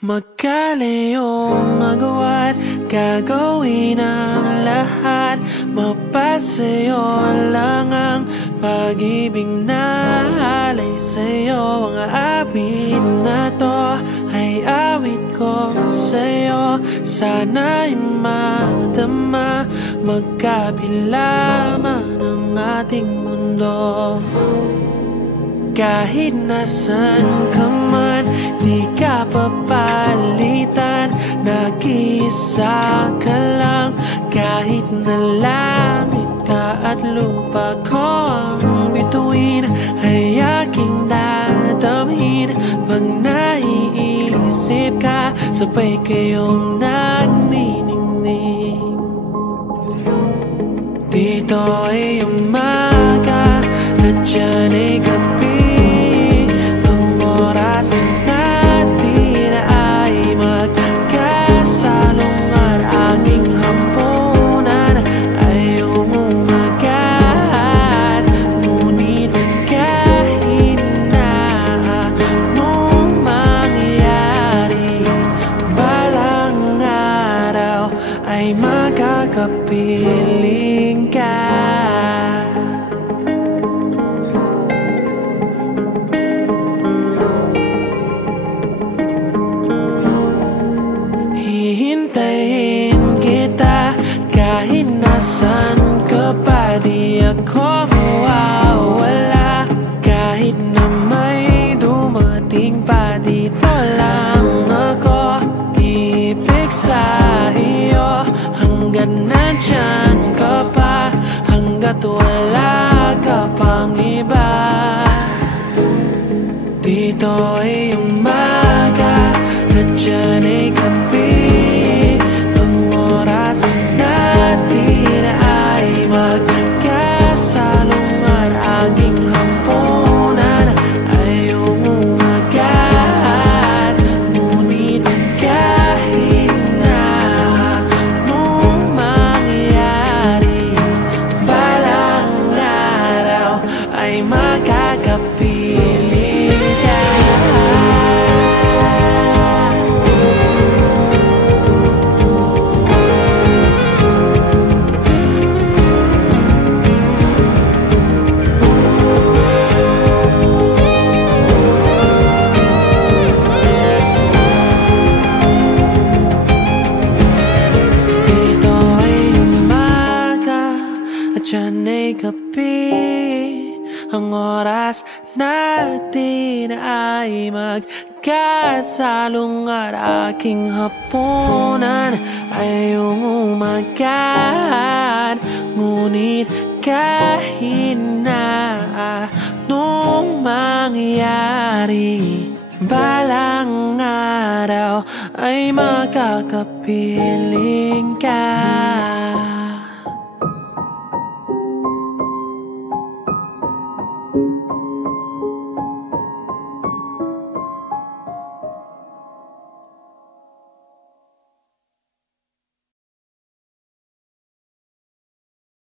Magkalayong magawa't gagawin ang lahat. Mapasayo lang ang pag-ibig na halay sa'yo. Ang awit na to ay awit ko sa'yo. Sana'y madama magkabila man ang ating mundo. Kahit nasan ka man, di ka papalitan. Nag-iisa ka lang, kahit na langit ka at lupa ko ang bituin, ay aking dadamhin. Pag naiisip ka, sabay kayong nagniningning. Dito ay umaga at dyan ay gabi. Natin ay magkasalungan. Aking hapunan ay umagad. Ngunit kahit na anong mangyari, balang araw ay makakapiling ka. Hihintayin kita kahit nasan ka pa. Di ako mawawala kahit na may dumating pa. Dito lang ako, ibig sa iyo. Hanggat nandyan ka pa, hanggat wala ka pang iba. Dito ay umaga at dyan ay gabi. Ang oras natin ay magkasalungan. Aking hapunan ay umagad. Ngunit kahit na anong mangyari, balang araw ay makakapiling ka. Diyan ay gabi, ang oras natin ay magkasalungan. Aking hapunan ay umagad. Ngunit kahit na anong mangyari, balang araw ay makakapiling ka.